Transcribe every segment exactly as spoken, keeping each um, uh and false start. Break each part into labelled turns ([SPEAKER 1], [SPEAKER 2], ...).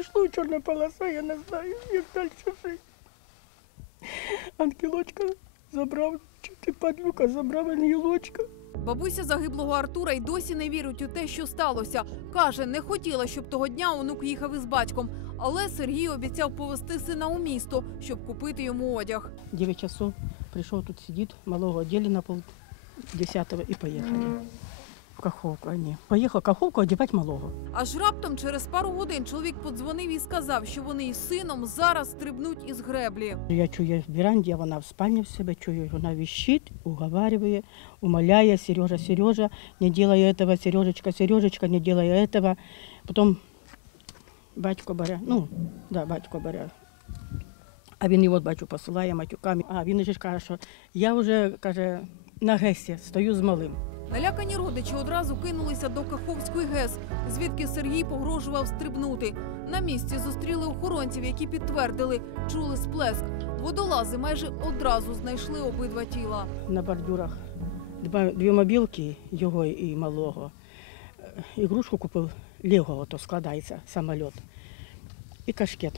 [SPEAKER 1] пішло, чорна полоса, я не знаю, як далі жити. Ангелочка забрав, чи ти падлюка, забрав ангелочка.
[SPEAKER 2] Бабуся загиблого Артура й досі не вірить у те, що сталося. Каже, не хотіла, щоб того дня онук їхав із батьком. Але Сергій обіцяв повезти сина у місто, щоб купити йому одяг.
[SPEAKER 1] дев'ять часов прийшов, тут сидить, малого одели на пол десятого і поїхали. В Каховку вони. Поїхав в Каховку одягати малого.
[SPEAKER 2] Аж раптом через пару годин чоловік подзвонив і сказав, що вони із сином зараз стрибнуть із греблі.
[SPEAKER 1] Я чую в веранді, а вона в спальні в себе, чую, вона віщить, уговариває, умоляє: Сережа, Сережа, не делай этого, Сережечка, Сережечка, не делай этого. Потім батько бере, ну, да, батько бере. А він його, бачу, посилає матюками. А він же каже, що я вже, каже, на ГЕСі стою з малим.
[SPEAKER 2] Налякані родичі одразу кинулися до Каховської ГЕС, звідки Сергій погрожував стрибнути. На місці зустріли охоронців, які підтвердили, чули сплеск. Водолази майже одразу знайшли обидва тіла.
[SPEAKER 1] На бордюрах два, дві мобілки, його і малого. Ігрушку купив, Лего, то складається, самоліт. І кашкет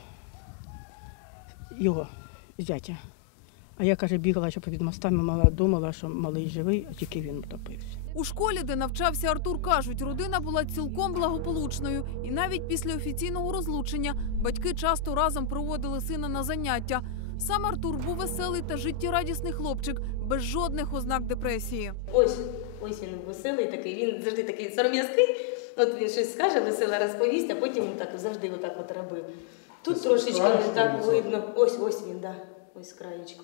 [SPEAKER 1] його зятя. А я, каже, бігала, що під мостами, мала, думала, що малий живий, а тільки він втопився.
[SPEAKER 2] У школі, де навчався Артур, кажуть, родина була цілком благополучною. І навіть після офіційного розлучення батьки часто разом проводили сина на заняття. Сам Артур був веселий та життєрадісний хлопчик, без жодних ознак депресії.
[SPEAKER 3] Ось, ось він веселий такий, він завжди такий сором'язкий. От він щось скаже, весело розповість, а потім так завжди отак от робив. Тут це трошечки не так видно. Ось, ось він, да, ось краєчко.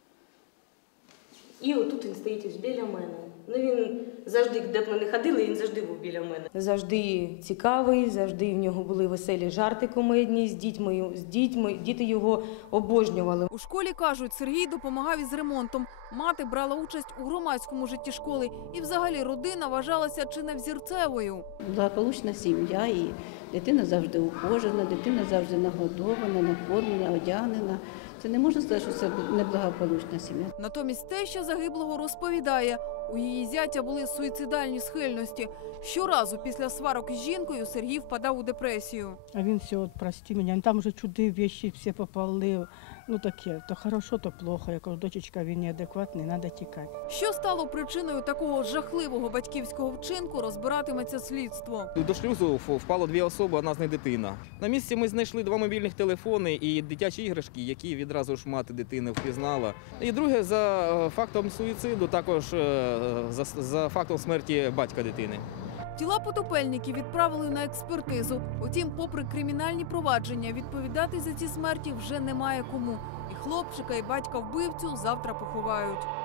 [SPEAKER 3] І отут він стоїть ось біля мене. Ну він завжди, де б ми не ходили, він завжди був біля мене. Завжди цікавий, завжди в нього були веселі жарти комедні з дітьми, з дітьми. Діти його обожнювали.
[SPEAKER 2] У школі, кажуть, Сергій допомагав із ремонтом. Мати брала участь у громадському житті школи. І взагалі родина вважалася чи не взірцевою.
[SPEAKER 4] Благополучна сім'я, і дитина завжди ухожена, дитина завжди нагодована, накормлена, одягнена. Це не можна сказати, що це неблагополучна сім'я.
[SPEAKER 2] Натомість теща загиблого розповідає, у її зятя були суїцидальні схильності. Щоразу після сварок із жінкою Сергій впадав у депресію.
[SPEAKER 1] А він все, от, прости мене, він там вже чудив, вещі всі попалив. Ну таке, то хорошо, то плохо. Я кажу, дочечка, він неадекватний, треба тікати.
[SPEAKER 2] Що стало причиною такого жахливого батьківського вчинку, розбиратиметься слідство.
[SPEAKER 5] До шлюзу впало дві особи, одна з них дитина. На місці ми знайшли два мобільних телефони і дитячі іграшки, які відразу ж мати дитини впізнала. І друге, за фактом суїциду, також за, за фактом смерті батька дитини.
[SPEAKER 2] Тіла потопельників відправили на експертизу. Утім, попри кримінальні провадження, відповідати за ці смерті вже немає кому. І хлопчика, і батька-вбивцю завтра поховають.